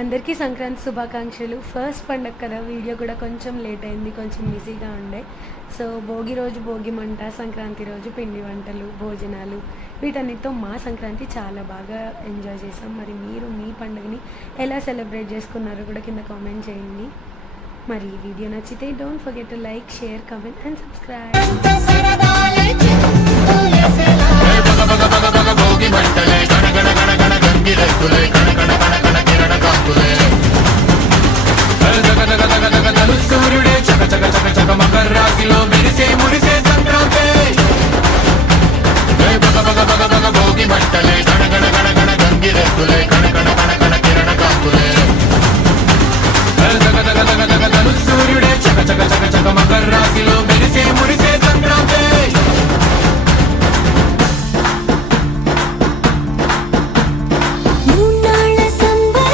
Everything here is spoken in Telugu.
అందరికీ సంక్రాంతి శుభాకాంక్షలు. ఫస్ట్ పండగ కదా వీడియో కూడా కొంచెం లేట్ అయింది కొంచెం బిజీగా ఉండే. సో భోగి రోజు భోగి మంట సంక్రాంతి రోజు పిండి వంటలు భోజనాలు. వీటన్నిటితో మా సంక్రాంతి చాలా బాగా ఎంజాయ్ చేసాం మరి మీరు మీ పండుగని ఎలా సెలబ్రేట్ చేసుకున్నారో కూడా కింద కామెంట్ చేయండి. మరి ఈ వీడియో నచ్చితే don't forget to like share comment and subscribe కాస్తులే కణ కణ కణ కణ కిరణ కాస్తులే సూర్యుడే చక చక చక